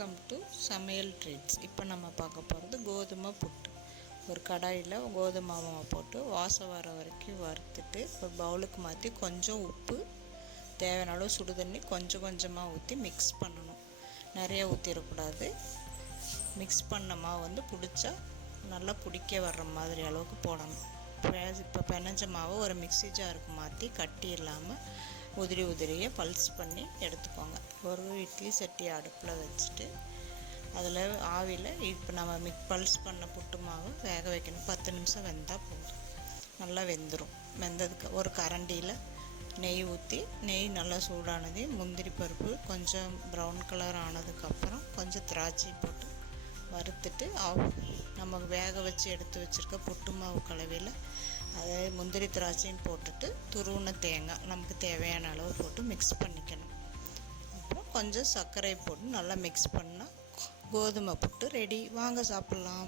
Welcome to சமையல் treats. இப்போ நம்ம பார்க்க போகிறது கோதுமை புட்டு. ஒரு கடாயில் கோதுமை மாவை போட்டு வாசம் வர வரைக்கும் வறுத்துட்டு ஒரு பவுலுக்கு மாற்றி கொஞ்சம் உப்பு, தேவையான அளவு சுடு தண்ணி கொஞ்சம் கொஞ்சமாக ஊற்றி மிக்ஸ் பண்ணணும். நிறைய ஊற்றிடக்கூடாது. மிக்ஸ் பண்ண மாவு பிடிச்சா நல்லா பிடிக்க வர்ற மாதிரி அளவுக்கு போடணும். இப்போ பெனஞ்ச மாவை ஒரு மிக்ஸி ஜாருக்கு மாற்றி கட்டி இல்லாமல் உதிரியாக பல்ஸ் பண்ணி எடுத்துக்கோங்க. ஒரு இட்லி சட்டி அடுப்பில் வச்சுட்டு அதில் ஆவியில் இப்போ நம்ம பல்ஸ் பண்ண புட்டு மாவு வேக வைக்கணும். 10 நிமிஷம் வெந்தால் போதும். நல்லா வெந்துடும். வெந்ததுக்கு ஒரு கரண்டியில் நெய் ஊற்றி, நெய் நல்லா சூடானதையும் முந்திரி பருப்பு கொஞ்சம் ப்ரௌன் கலர் ஆனதுக்கப்புறம் கொஞ்சம் திராட்சை போட்டு வறுத்துட்டு நம்ம வேக வச்சு எடுத்து வச்சுருக்க புட்டு மாவு கலவையில் அதை முந்திரி திராட்சையும் போட்டுட்டு துருவின தேங்காய் நமக்கு தேவையான அளவு போட்டு மிக்ஸ் பண்ணிக்கணும். அப்புறம் கொஞ்சம் சர்க்கரை போட்டு நல்லா மிக்ஸ் பண்ணால் கோதுமை புட்டு ரெடி. வாங்க சாப்பிட்லாம்.